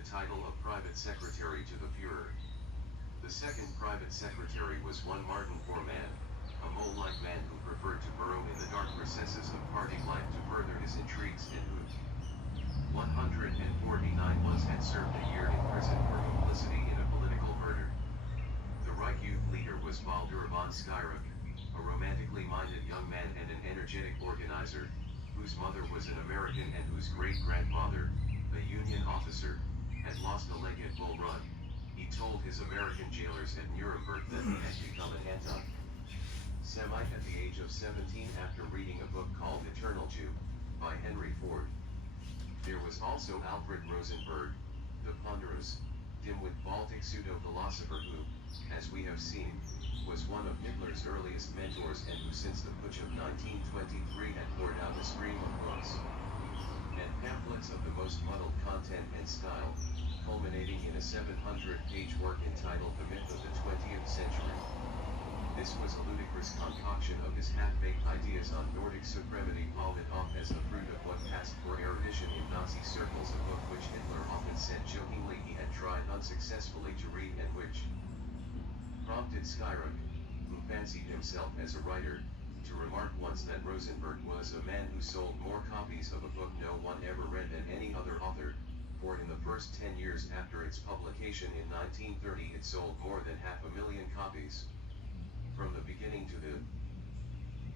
the title of private secretary to the Führer. The second private secretary was one Martin Bormann, a mole-like man who preferred to burrow in the dark recesses of party life to further his intrigues and who, 149 once had served a year in prison for complicity in a political murder. The Reich youth leader was Baldur von Squirreling, a romantically minded young man and an energetic organizer, whose mother was an American and whose great-grandfather, a Union officer, had lost a leg at Bull Run. He told his American jailers at Nuremberg that he had become an anti-Semite at the age of 17 after reading a book called Eternal Jew, by Henry Ford. There was also Alfred Rosenberg, the ponderous, dim-wit Baltic pseudo-philosopher who, as we have seen, was one of Hitler's earliest mentors and who since the putsch of 1923 had poured out a stream of books and pamphlets of the most muddled content and style, culminating in a 700-page work entitled The Myth of the 20th Century. This was a ludicrous concoction of his half-baked ideas on Nordic supremacy, palmed off as the fruit of what passed for erudition in Nazi circles, a book which Hitler often said jokingly he had tried unsuccessfully to read and which prompted Squirreling, who fancied himself as a writer, to remark once that Rosenberg was a man who sold more copies of a book no one ever read than any other author, for in the first 10 years after its publication in 1930 it sold more than 500,000 copies. From the beginning to the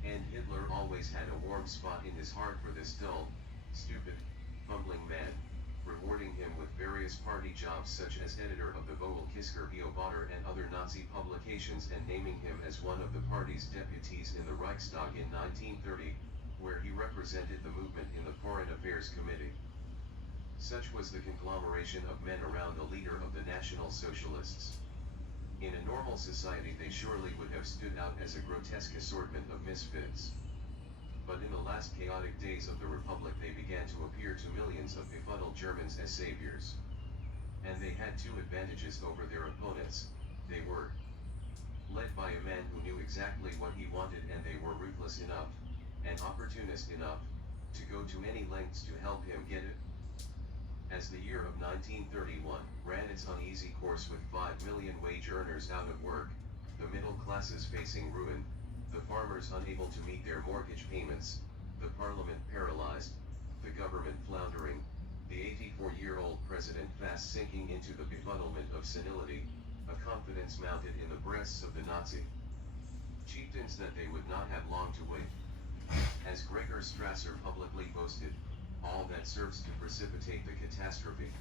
end, Hitler always had a warm spot in his heart for this dull, stupid, fumbling man, rewarding him with various party jobs such as editor of the Vogelkisker Beobachter and other Nazi publications and naming him as one of the party's deputies in the Reichstag in 1930, where he represented the movement in the Foreign Affairs Committee. Such was the conglomeration of men around the leader of the National Socialists. In a normal society they surely would have stood out as a grotesque assortment of misfits. But in the last chaotic days of the Republic they began to appear to millions of befuddled Germans as saviors. And they had two advantages over their opponents: they were led by a man who knew exactly what he wanted, and they were ruthless enough, and opportunist enough, to go to any lengths to help him get it. As the year of 1931 ran its uneasy course with 5 million wage earners out of work, the middle classes facing ruin, the farmers unable to meet their mortgage payments, the parliament paralyzed, the government floundering, the 84-year-old president fast sinking into the befuddlement of senility, a confidence mounted in the breasts of the Nazi chieftains that they would not have long to wait. As Gregor Strasser publicly boasted, all that serves to precipitate the catastrophe.